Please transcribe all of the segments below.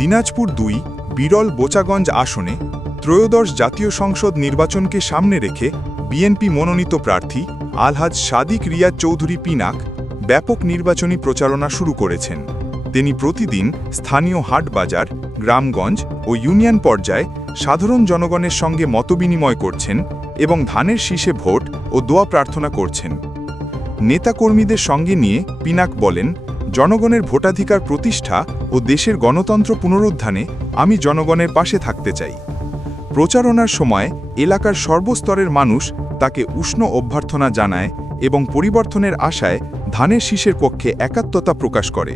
দিনাজপুর দুই বিরল বোচাগঞ্জ আসনে ত্রয়োদশ জাতীয় সংসদ নির্বাচনকে সামনে রেখে বিএনপি মনোনীত প্রার্থী আলহাজ সাদিক রিয়াদ চৌধুরী পিনাক ব্যাপক নির্বাচনী প্রচারণা শুরু করেছেন। তিনি প্রতিদিন স্থানীয় হাট বাজার গ্রামগঞ্জ ও ইউনিয়ন পর্যায়ে সাধারণ জনগণের সঙ্গে মতবিনিময় করছেন এবং ধানের শীষে ভোট ও দোয়া প্রার্থনা করছেন। নেতাকর্মীদের সঙ্গে নিয়ে পিনাক বলেন জনগণের ভোটাধিকার প্রতিষ্ঠা ও দেশের গণতন্ত্র পুনরুদ্ধানে আমি জনগণের পাশে থাকতে চাই প্রচারণার সময় এলাকার সর্বস্তরের মানুষ তাকে উষ্ণ অভ্যর্থনা জানায় এবং পরিবর্তনের আশায় ধানের শীষের পক্ষে একাত্মতা প্রকাশ করে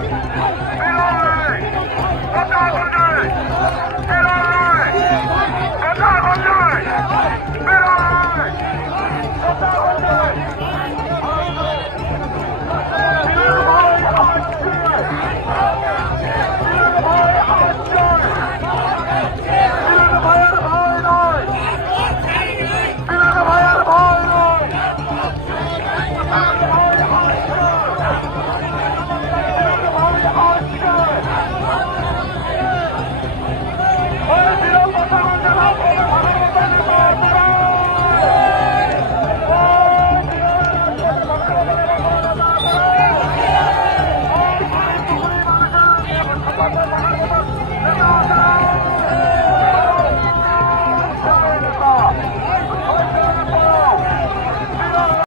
Hey!